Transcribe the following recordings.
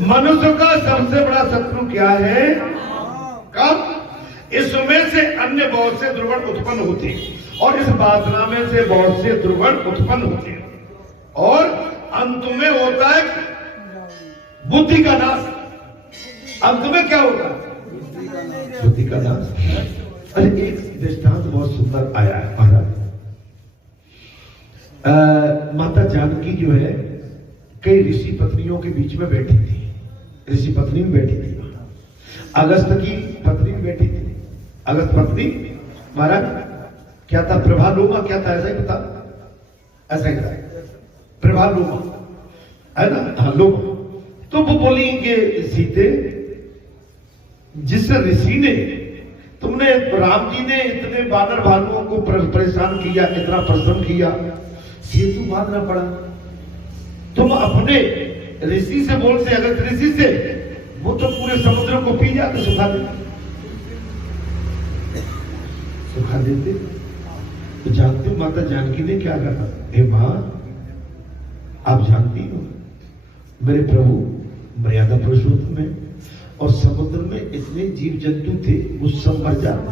मनुष्य का सबसे बड़ा शत्रु क्या है? काम। इसमें से अन्य बहुत से दुर्गुण उत्पन्न होते हैं और इस वासना में से बहुत से दुर्गुण उत्पन्न होते हैं और अंत में होता है बुद्धि का नाश। अंत में क्या होगा? बुद्धि का नाश। अरे एक दृष्टांत बहुत सुंदर आया है महाराज। माता जानकी जो है कई ऋषि पत्नियों के बीच में बैठी थी। ऋषि पत्नी में बैठी थी, अगस्त की पत्नी में बैठी थी। अगस्त पत्नी महाराज क्या था? प्रभालोमा क्या था? ऐसा ही बता, ऐसा ही था प्रभालोमा, है ना? हाँ, लोमा। तो वो बोली कि सीते, जिस ऋषि ने तुमने, राम जी ने इतने वानर भालुओं को परेशान किया, इतना परिश्रम किया, सेतु बांधना पड़ा, तुम अपने ऋषि से बोलते, अगर ऋषि से, वो तो पूरे समुद्र को पी जाते, सुखा देते, सुखा देते। तो जानते हो माता जानकी ने क्या कहा? हे मां, आप जानती हो मेरे प्रभु मर्यादा पुरुषोत्तम है और समुद्र में इतने जीव जंतु थे, वो सब मर जाते।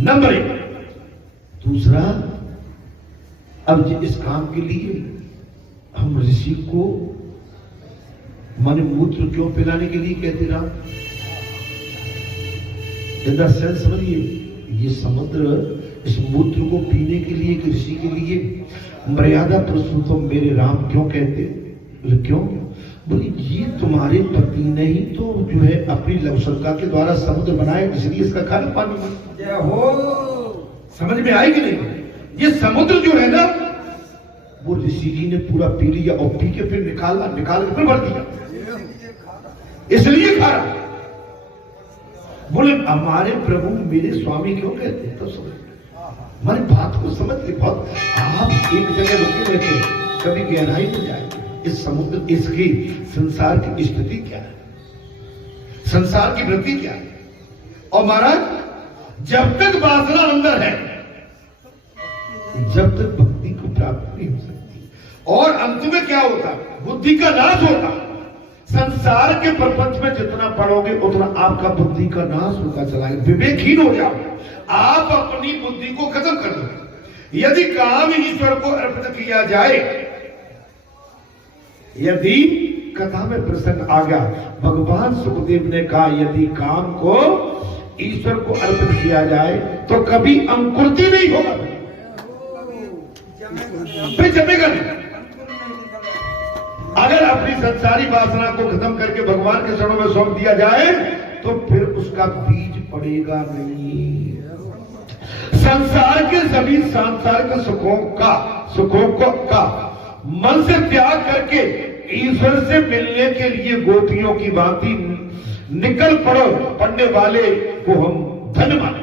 नंबर 1। दूसरा, अब इस काम के लिए हम ऋषि को माने मूत्र क्यों पिलाने के लिए कहते राम? इधर सेंस समझिए, ये समुद्र इस मूत्र को पीने के लिए, ऋषि के लिए मर्यादा पुरुषोत्तम मेरे राम क्यों कहते? क्यों? बोले ये तुम्हारे पति ने ही तो जो है अपनी लवशंका के द्वारा समुद्र बनाया, इसलिए इसका खाना पानी हो। समझ में आएगी नहीं? ये समुद्र जो है ना, वो ऋषि जी ने पूरा पी लिया और पी के फिर निकाल के फिर भर दिया, इसलिए खा रहा। बोले हमारे प्रभु मेरे स्वामी क्यों कहते हैं? तो समझ हमारी बात को समझ ले। बहुत आप एक जगह रुके रहते, कभी गहराई में जाएंगे। इस समुद्र, इसकी संसार की स्थिति क्या है, संसार की वृत्ति क्या है। और महाराज जब तक वासना अंदर है, जब तक भक्ति को प्राप्त नहीं हो सकती। और अंत में क्या होता? बुद्धि का नाश होता। संसार के प्रपंच में जितना पढ़ोगे उतना आपका बुद्धि का नाश होता चला गया, विवेकहीन हो जाओगे। आप अपनी बुद्धि को खत्म कर दो। यदि काम ईश्वर को अर्पित किया जाए, यदि कथा में प्रसंग आ गया, भगवान सुखदेव ने कहा यदि काम को ईश्वर को अर्पित किया जाए तो कभी अंकुरित नहीं होगा, फिर जमेगा नहीं। अगर अपनी संसारी वासना को खत्म करके भगवान के चरणों में सौंप दिया जाए तो फिर उसका बीज पड़ेगा नहीं। संसार के सभी सांसारिक सुखों का मन से त्याग करके ईश्वर से मिलने के लिए गोपियों की भांति निकल पड़ने वाले को हम धन्य माने।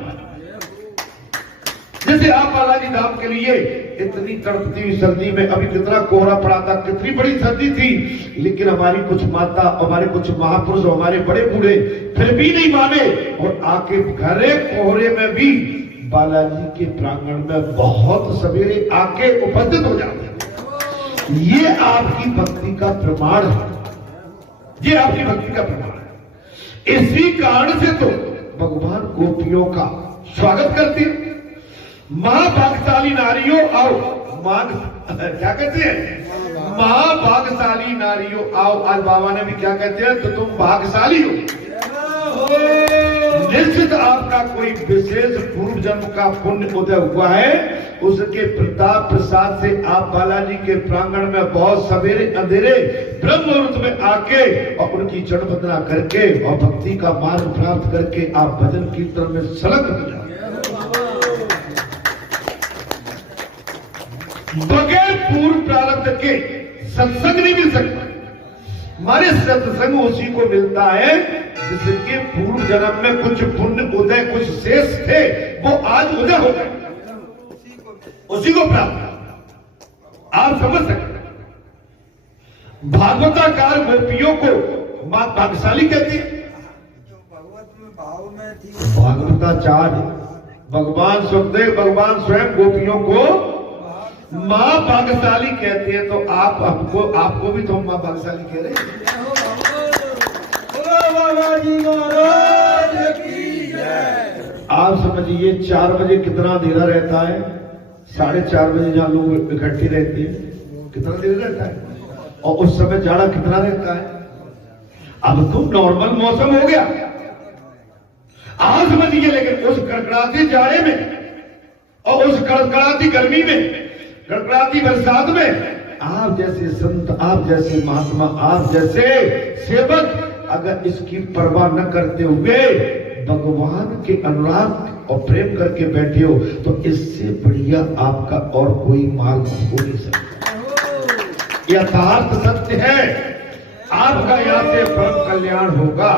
जैसे आप बालाजी धाम के लिए इतनी तड़पती हुई सर्दी में, अभी कितना कोहरा पड़ा था, कितनी बड़ी सर्दी थी, लेकिन हमारी कुछ माता, हमारे कुछ महापुरुष, हमारे बड़े बूढ़े फिर भी नहीं माने और आके घरे कोहरे में भी बालाजी के प्रांगण में बहुत सवेरे आके उपस्थित हो जाते हैं। ये आपकी भक्ति का प्रमाण है, ये आपकी भक्ति का प्रमाण है। इसी कारण से तो भगवान गोपियों का स्वागत करते हैं। महाभाग्यशाली नारियों आओ, क्या कहते हैं? महाभाग्यशाली नारियों आओ। आज बाबा ने भी क्या कहते हैं? तो तुम भाग्यशाली हो। निश्चित आपका कोई विशेष पूर्व जन्म का पुण्य उदय हुआ है, उसके प्रताप प्रसाद से आप बालाजी के प्रांगण में बहुत सवेरे अंधेरे ब्रह्म मुहूर्त में आके और उनकी चरण वंदना करके और भक्ति का मार्ग प्राप्त करके आप भजन कीर्तन में संलग्न हो जाए। बगैर पूर्व प्रारब्ध के सत्संग नहीं मिल सकता। हमारे सत्संग उसी को मिलता है जिसके पूर्व जन्म में कुछ पुण्य उदय, कुछ शेष थे, वो आज उदय हो गए, उसी को प्राप्त। आप समझ सकते। भागवताकार गोपियों को मां भाग्यशाली कहती है। भागवताचार्य भगवान सुखदेव, भगवान स्वयं गोपियों को माँ भाग्यशाली कहते हैं, तो आप हमको आपको भी तो हम माँ भाग्यशाली कह रहे हैं। आप समझिए 4 बजे कितना अंधेरा रहता है, 4:30 बजे जहां लोग इकट्ठे रहते हैं कितना देर रहता है, और उस समय जाड़ा कितना रहता है। अब तो नॉर्मल मौसम हो गया, आप समझिए। लेकिन उस कड़कड़ाती जाड़े में और उस कड़कड़ाती गर्मी में, कड़कड़ाती बरसात में, आप जैसे संत, आप जैसे महात्मा, आप जैसे सेवक अगर इसकी परवाह न करते हुए भगवान के अनुराग और प्रेम करके बैठे हो, तो इससे बढ़िया आपका और कोई मार्ग हो नहीं सकता। यथार्थ सत्य है, आपका यहाँ से परम कल्याण होगा।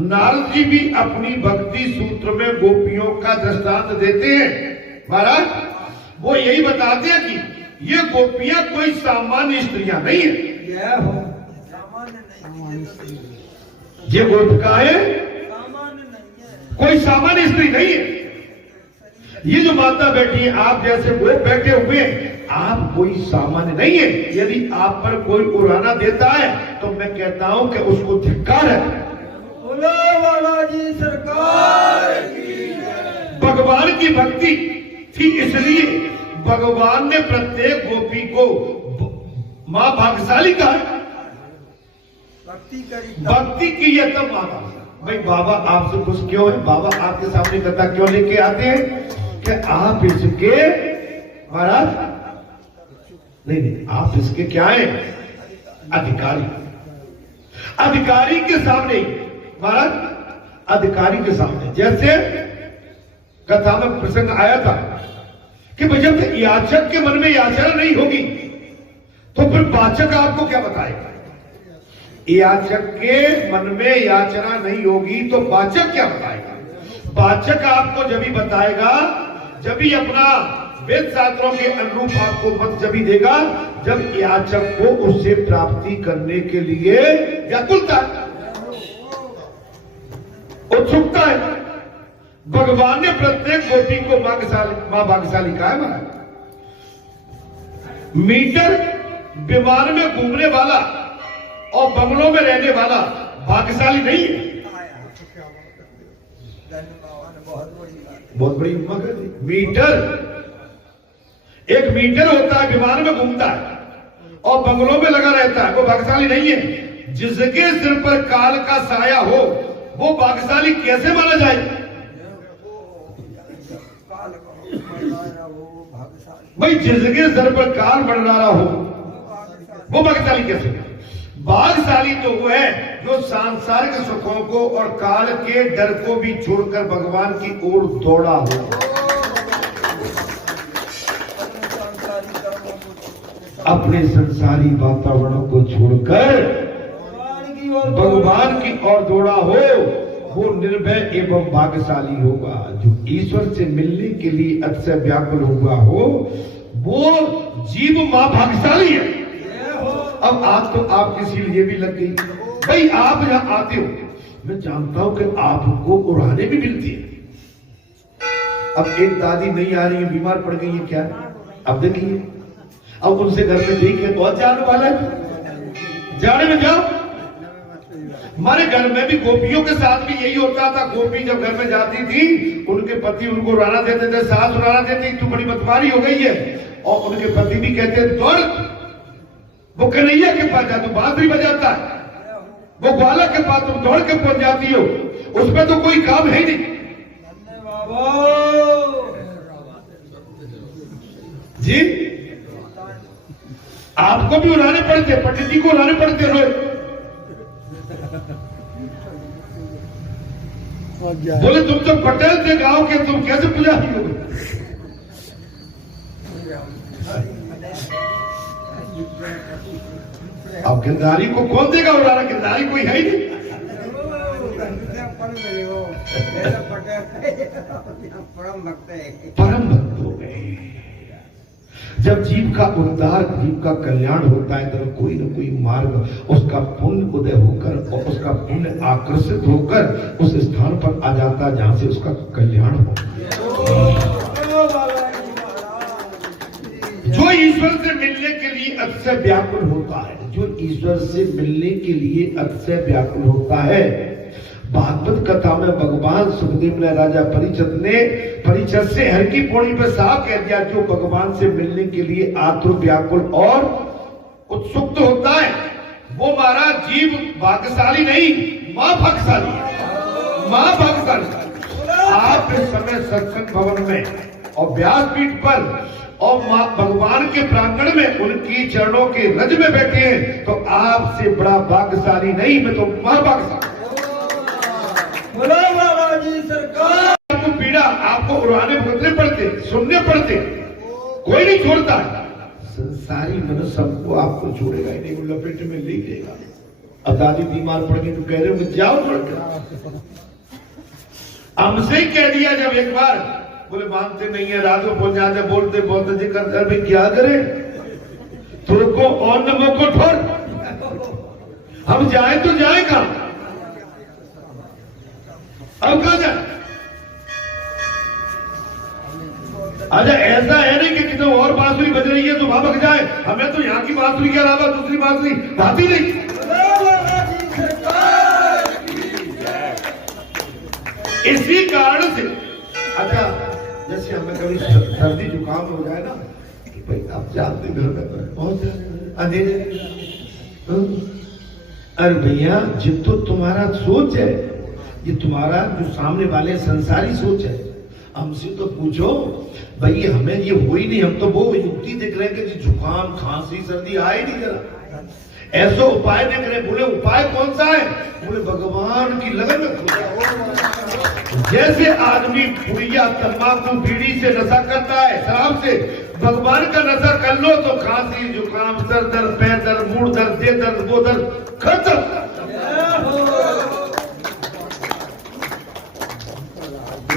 नारद जी भी अपनी भक्ति सूत्र में गोपियों का दृष्टांत देते हैं। महाराज वो यही बताते हैं कि ये गोपियां कोई सामान्य स्त्रियां नहीं है, ये गोपिकाएं कोई सामान्य स्त्री नहीं है। ये जो माता बैठी है, आप जैसे वो बैठे हुए, आप कोई सामान्य नहीं है। यदि आप पर कोई उड़ाना देता है तो मैं कहता हूं कि उसको धिक्कार है। सरकार भगवान की भक्ति थी, इसलिए भगवान ने प्रत्येक गोपी को मां भाग्यशाली कहा। भक्ति की है तब मां भाग्यशाली। भाई बाबा आपसे खुश क्यों है, बाबा आपके सामने कथा क्यों लेके आते हैं कि आप इसके महाराज नहीं, आप इसके क्या हैं, अधिकारी। अधिकारी के सामने महाराज, अधिकारी के सामने, जैसे कथा में प्रसंग आया था कि भाई जब याचक के मन में याचना नहीं होगी तो फिर वाचक आपको क्या बताएगा। याचक के मन में याचना नहीं होगी तो वाचक क्या बताएगा। वाचक आपको जब ही बताएगा, जब ही अपना वेद शास्त्रों के अनुरूप आपको मत जब ही देगा, जब याचक को उससे प्राप्ति करने के लिए व्याकुलता है, उत्सुकता है। भगवान ने प्रत्येक गोपी को मां भाग्यशाली कहा है। महाराज मीटर विमान में घूमने वाला और बंगलों में रहने वाला भाग्यशाली नहीं है। बहुत बड़ी उम्र है। मीटर, एक मीटर होता है, विमान में घूमता है और बंगलों में लगा रहता है, वो भाग्यशाली नहीं है। जिसके सिर पर काल का साया हो वो भाग्यशाली कैसे माना जाए। भाई जिसके सिर पर काल मंडरा हो वो भाग्यशाली कैसे। भाग्यशाली तो वो है जो सांसारिक सुखों को और काल के डर को भी छोड़कर भगवान की ओर दौड़ा हो। अपने संसारी वातावरण को छोड़कर भगवान की ओर दौड़ा हो, वो निर्भय एवं भाग्यशाली होगा। जो ईश्वर से मिलने के लिए अतिशय व्याकुल हुआ हो, वो जीव मां भाग्यशाली है। अब आज तो आपकी सील ये भी लग गई। भाई आप यहां आते हो, मैं जानता हूं कि आपको उड़ाने भी मिलती है। अब एक दादी नहीं आ रही है, बीमार पड़ गई है, क्या अब देखिए, अब उनसे घर में देखिए बहुत जाने वाला है, जाने में जाओ। हमारे घर में भी गोपियों के साथ भी यही होता था। गोपी जब घर में जाती थी, उनके पति उनको उड़ाना देते थे, सास उड़ाना देती, तू बड़ी मतवारी हो गई है। और उनके पति भी कहते दौड़, वो कन्हैया के पास जा, तू बांसुरी बजाता है, वो ग्वाला के पास तुम दौड़ के पहुंच जाती हो, उसमें तो कोई काम है ही नहीं। जी आपको भी उड़ाने पड़ते, पंडित जी को उड़ाने पड़ते रोज। बोले तुम तो पटेल थे गांव के, तुम कैसे पुजारी हो। अब गिरधारी को कौन देगा उड़ाना, गिरधारी कोई है ही नहीं। परम भक्त हो गए। जब जीव का उद्धार, जीव का कल्याण होता है तो कोई न कोई मार्ग उसका पुण्य उदय होकर और उसका पुण्य आकर्षित होकर उस स्थान पर आ जाता है जहां से उसका कल्याण हो। जो ईश्वर से मिलने के लिए अतिशय व्याकुल होता है, जो ईश्वर से मिलने के लिए अतिशय व्याकुल होता है। भागवत कथा में भगवान सुखदेव ने राजा परीक्षित से हर की पौड़ी पर साफ कह दिया, जो भगवान से मिलने के लिए आतुर व्याकुल और उत्सुक होता है वो महाराज जीव भाग्यशाली नहीं, मां भाग्यशाली है, मां भाग्यशाली। आप इस समय सत्संग भवन में और व्यासपीठ पर और भगवान के प्रांगण में उनकी चरणों के रज में बैठे हैं, तो आपसे बड़ा भाग्यशाली नहीं, मैं तो महाभाग्यशाली। बाबा जी सरकार। आपको पीड़ा आपको उड़ाने भुगतने पड़ते, सुनने पड़ते, कोई नहीं छोड़ता। संसारी मनुष्य सबको आपको छोड़ेगा ही नहीं, वो लपेट में ले लेगा। अब दादी बीमार पड़ गई तो कह रहे हो जाओ छोड़कर, हमसे ही कह दिया जब एक बार, बोले मानते नहीं है, रात को पहुंच जाते, बोलते बोलते जी करते, भाई क्या करे, तुमको और नमो को ठोर, हम जाए तो जाए कहां, अब कहां जाए। अच्छा ऐसा है नहीं कि कितने और बांसुरी बज रही है तो वहां भग जाए, हमें तो यहाँ की बांसुरी के अलावा दूसरी बांसुरी भाती नहीं। इसी कारण से अच्छा जैसे हमें कभी सर्दी जुकाम हो जाए ना, कि भाई आप जानते घर में बहुत अंधेरे, अरे भैया जिन तो तुम्हारा सोच है, ये तुम्हारा जो सामने वाले संसारी सोच है, हमसे तो पूछो भाई हमें ये हो ही नहीं, हम तो वो युक्ति देख रहे हैं कि जुकाम खांसी सर्दी आए नहीं जरा, ऐसा उपाय देख रहे हैं। बोले उपाय कौन सा है, बोले भगवान की लगन में खो जाओ। जैसे आदमी पुड़िया तंबाकू बीड़ी से नशा करता है, शराब से, भगवान का नशा कर लो तो खांसी जुकाम सर दर्द पैर दर्द मूड दर्द दे दर्द वो दर्द खत्म।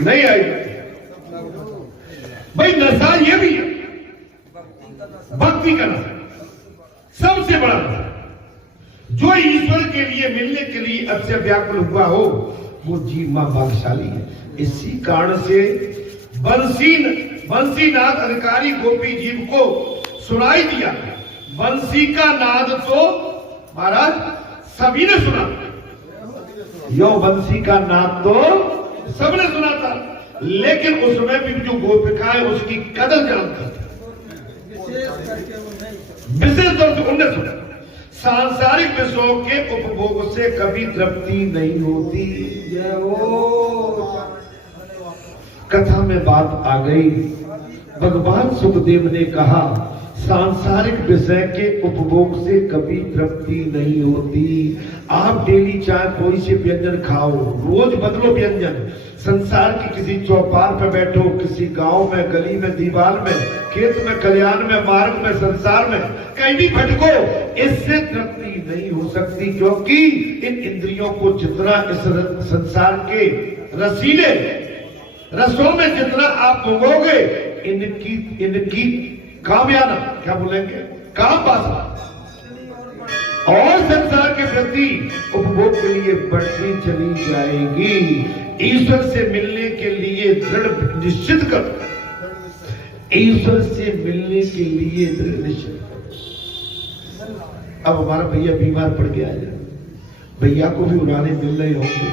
नहीं आई भाई, नशा ये भी है, भक्ति का नशा सबसे बड़ा नशा। जो ईश्वर के लिए मिलने के लिए अतिशय व्याकुल हुआ हो वो जीव मां भाग्यशाली है। इसी कारण से बंसीनाथ अधिकारी गोपी जीव को सुनाई दिया। बंसी का नाद तो महाराज सभी ने सुना, यो बंसी का नाद तो सबने सुना था, लेकिन उसमें भी जो गोपिका है उसकी कदर जानती थी, विशेष तौर से उनने सुना। सांसारिक विषयों के उपभोग से कभी तृप्ति नहीं होती। कथा में बात आ गई, भगवान सुखदेव ने कहा सांसारिक विषय के उपभोग से कभी तृप्ति नहीं होती। आप डेली चाहे कोई से व्यंजन खाओ, रोज बदलो व्यंजन, संसार की किसी चौपाल पर बैठो, किसी गांव में, गली में, दीवार में, खेत में, कल्याण में, मार्ग में, संसार में, कहीं भी भटको, इससे तृप्ति नहीं हो सकती। क्योंकि इन इंद्रियों को जितना इस संसार के रसीले रसों में जितना आप भोगोगे, इनकी कामयाना क्या बोलेंगे, काम वासना और संसार के प्रति उपभोग के लिए बढ़ती चली जाएगी। ईश्वर से मिलने के लिए दृढ़ निश्चित कर, ईश्वर से मिलने के लिए दृढ़ निश्चित कर। अब हमारा भैया बीमार पड़ गया है, भैया को भी उड़ाने मिल रहे होंगे,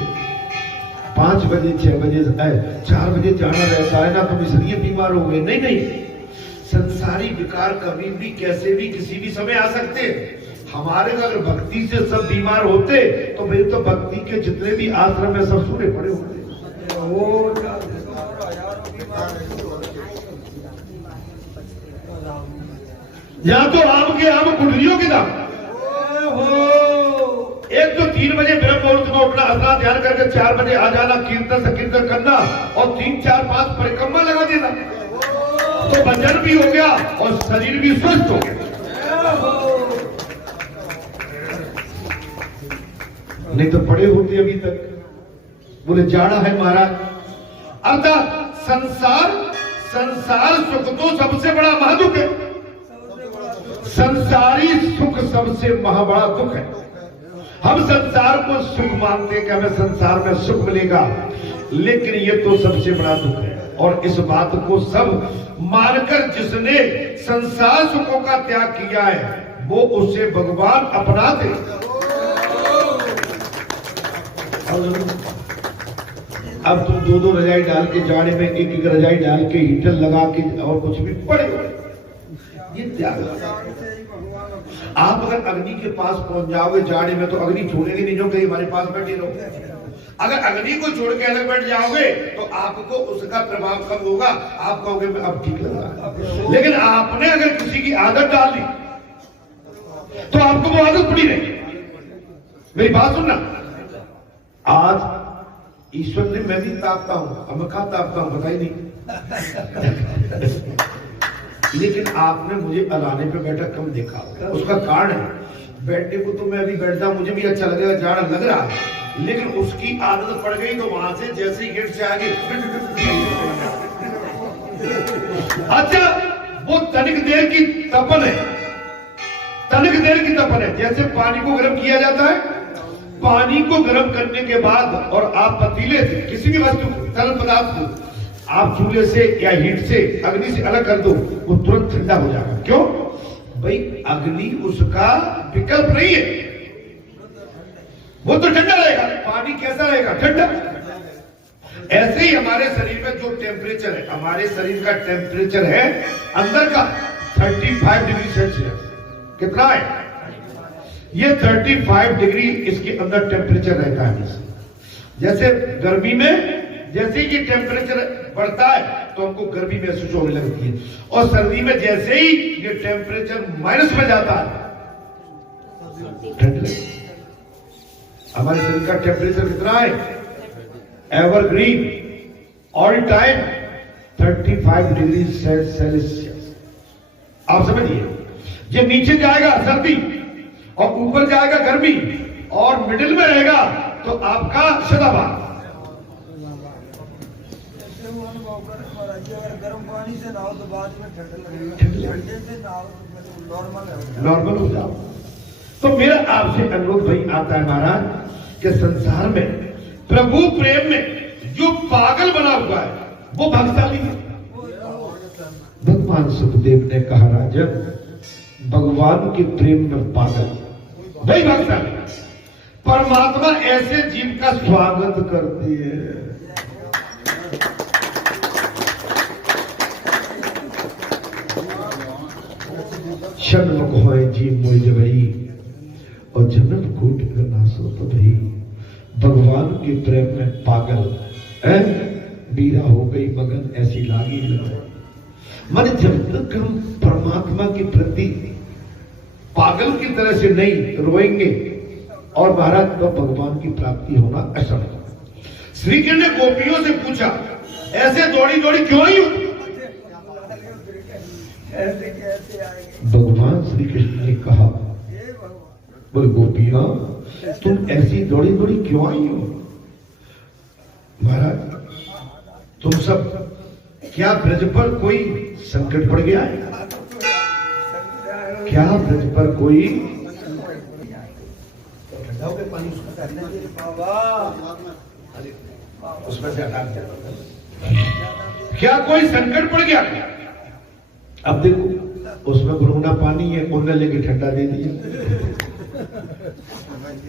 5 बजे 6 बजे 4 बजे जाना रहता है ना, तुम इसलिए बीमार हो गए। नहीं, संसारी विकार कभी भी कैसे भी किसी भी समय आ सकते हैं। हमारे अगर भक्ति से सब बीमार होते तो मेरे तो भक्ति के जितने भी आश्रम में सब सूरे पड़े होते। यहाँ तो आम के आम कुंडलियों के दाम। एक तो 3 बजे ब्रह्म मुहूर्त में उठना, अपना ध्यान करके 4 बजे आ जाना, कीर्तन संकीर्तन करना और 3 4 5 परिक्रमा लगा देना, तो वजन भी हो गया और शरीर भी स्वस्थ हो गया। नहीं तो पड़े होते अभी तक, बोले जाड़ा है महाराज। अर्थात संसार सुख तो सबसे बड़ा महादुख है, संसारी सुख सबसे महाबड़ा दुख है। हम संसार को सुख मानते हैं कि हमें संसार में सुख मिलेगा, लेकिन ये तो सबसे बड़ा दुख है। और इस बात को सब मानकर जिसने संसार सुखों का त्याग किया है वो उसे भगवान अपनाते। अब तुम दो दो रजाई डाल के जाड़े में एक एक रजाई डाल के हीटर लगा के और कुछ भी पड़े, ये त्याग। आप अगर अग्नि के पास पहुंच जाओगे जाड़े में तो अग्नि छोड़ेगी नहीं, जो कहीं हमारे पास बैठे रहो। अगर अग्नि को छोड़ के अलग बैठ जाओगे तो आपको उसका प्रभाव कम होगा, आप कहोगे मैं अब ठीक लग रहा है। लेकिन आपने अगर किसी की आदत डाल दी तो आपको वो आदत पड़ी रहेगी। मेरी बात सुनना, आज ईश्वर ने मैं भी तापता हूं, अब मैं कहां तापता हूं पता ही नहीं लेकिन आपने मुझे अलाने पे बैठा कम देखा, उसका कारण है बैठने को तो मैं भी बैठता हूं, मुझे भी अच्छा लगेगा, जाड़ा लग रहा है, लेकिन उसकी आदत पड़ गई तो वहां से जैसे ही गेट से आगे अच्छा वो तनिक देर की तपन है, तनिक देर की तपन है। जैसे पानी को गर्म किया जाता है, पानी को गर्म करने के बाद और आप पतीले से किसी भी वस्तु तरल पदार्थ को आप चूल्हे से या हीट से अग्नि से अलग कर दो, वो तुरंत ठंडा हो जाएगा। क्यों भाई? अग्नि उसका विकल्प नहीं है, वो तो ठंडा रहेगा। पानी कैसा रहेगा? ठंडा। ऐसे ही हमारे शरीर में जो टेम्परेचर है, हमारे शरीर का टेम्परेचर है अंदर का 35 डिग्री सेल्सियस। कितना है? ये 35 डिग्री इसके अंदर टेम्परेचर रहता है। जैसे गर्मी में जैसे ही टेम्परेचर बढ़ता है तो हमको गर्मी महसूस होने लगती है, और सर्दी में जैसे ही ये टेम्परेचर माइनस में जाता है ठंड लगती है। हमारे शरीर का टेम्परेचर कितना है? Evergreen all time 35 degree Celsius. आप समझिए, ये नीचे जाएगा सर्दी और ऊपर जाएगा गर्मी और मिडिल में रहेगा तो आपका सदाबहार। अगर गर्म पानी से नहाओ तो बाद में ठंड लगेगा, ठंडे से नहाओ तो नॉर्मल हो जाओ। तो मेरा आपसे अनुरोध भाई आता है महाराज कि संसार में प्रभु प्रेम में जो पागल बना हुआ है वो भाग्यशाली है। भगवान सुखदेव ने कहा राजन, भगवान के प्रेम में पागल वही भाग्यशाली। परमात्मा ऐसे जीव का स्वागत करती है। षण्मुख होए जी मोय जगई और जन्म कोट करना सो तो भाई। भगवान के प्रेम में पागल है, बीरा हो गई मगन ऐसी लागी लगे। मन जब तक हम परमात्मा के प्रति पागल की तरह से नहीं रोएंगे और महाराज तो भगवान की प्राप्ति होना असंभव। श्री कृष्ण ने गोपियों से पूछा, ऐसे दौड़ी दौड़ी क्यों आई हो? भगवान श्री कृष्ण ने कहा, बोले गोपियां तुम ऐसी दौड़ी दौड़ी क्यों आई हो? महाराज तुम सब क्या ब्रज पर कोई संकट पड़ गया है? क्या ब्रज पर कोई उसमें से क्या कोई संकट पड़ गया? अब देखो उसमें गुनगुना पानी है, उन्होंने लेके ठंडा दे दिया।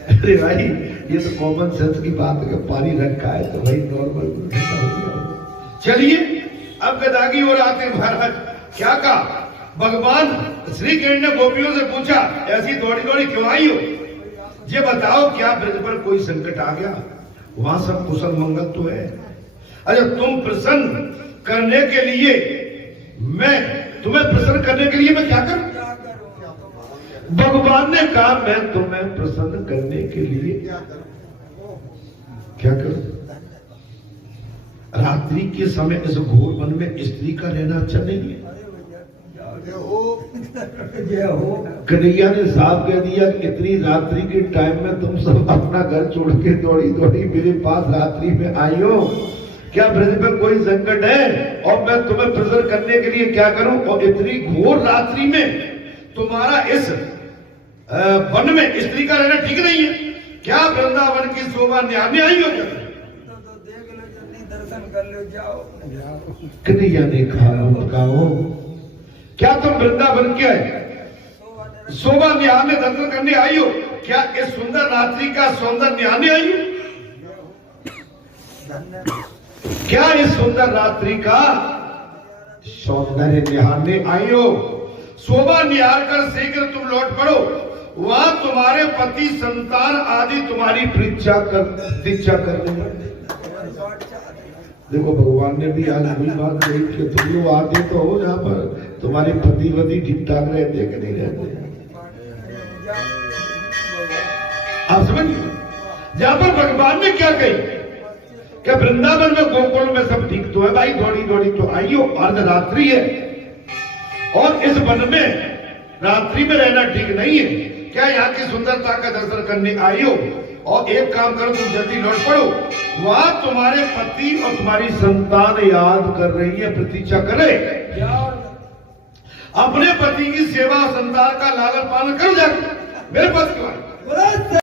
अरे भाई ये तो कॉमन सेंस की बात है कि पानी रखा है तो भाई नॉर्मल ठंडा हो गया। चलिए अब गदागी और आते महाराज क्या कहा? भगवान श्री कृष्ण ने गोपियों से पूछा, ऐसी दौड़ी दौड़ी क्यों आई हो? ये बताओ क्या ब्रज पर कोई संकट आ गया? वहां सब कुशल मंगल तो है। अच्छा तुम प्रसन्न करने के लिए मैं तुम्हें प्रसन्न करने के लिए मैं क्या करूं? भगवान ने कहा मैं तुम्हें प्रसन्न करने के लिए क्या करूं? रात्रि के समय इस घोर वन में स्त्री का रहना अच्छा नहीं है। कन्हैया ने साफ कह दिया कि इतनी रात्रि के टाइम में तुम सब अपना घर छोड़ के दौड़ी दौड़ी मेरे पास रात्रि में आई हो। क्या ब्रज में कोई संकट है और मैं तुम्हें प्रसन्न करने के लिए क्या करूं? और इतनी घोर रात्रि में तुम्हारा इस वन में स्त्री का रहना ठीक नहीं है क्या? वृंदावन की शोभा निहारने आई हो? तो देख लो जल्दी दर्शन कर लो, जाओ। कन्हैया ने कहा लौटकाओ, क्या तुम वृंदावन के शोभा निहारने दर्शन करने आई हो? क्या इस सुंदर रात्रि का सौंदर्य निहारने आई हो? क्या इस सुंदर रात्रि का सौंदर्य निहारने आई हो? शोभा निहार कर शीघ्र तुम लौट पड़ो, वहां तुम्हारे पति संतान आदि तुम्हारी प्रतीक्षा कर रहे हैं। देखो भगवान ने भी आज वही बात कही कि तुम लोग आते तो हो जहाँ पर तुम्हारे पति वती ठीक ठाक रहते कि नहीं रहते। आप समझिए, जहाँ पर भगवान ने क्या कही कि वृंदावन में गोकुल में सब ठीक तो है भाई, दौड़ी दौड़ी तो आइयो, अर्धरात्रि है और इस वन में रात्रि में रहना ठीक नहीं है। क्या यहाँ की सुंदरता का दर्शन करने आई हो? और एक काम करो, तुम जल्दी लौट पड़ो, वहां तुम्हारे पति और तुम्हारी संतान याद कर रही है, प्रतीक्षा करे। अपने पति की सेवा, संतान का लालन पालन करो, जाकर मेरे पास क्यों आए?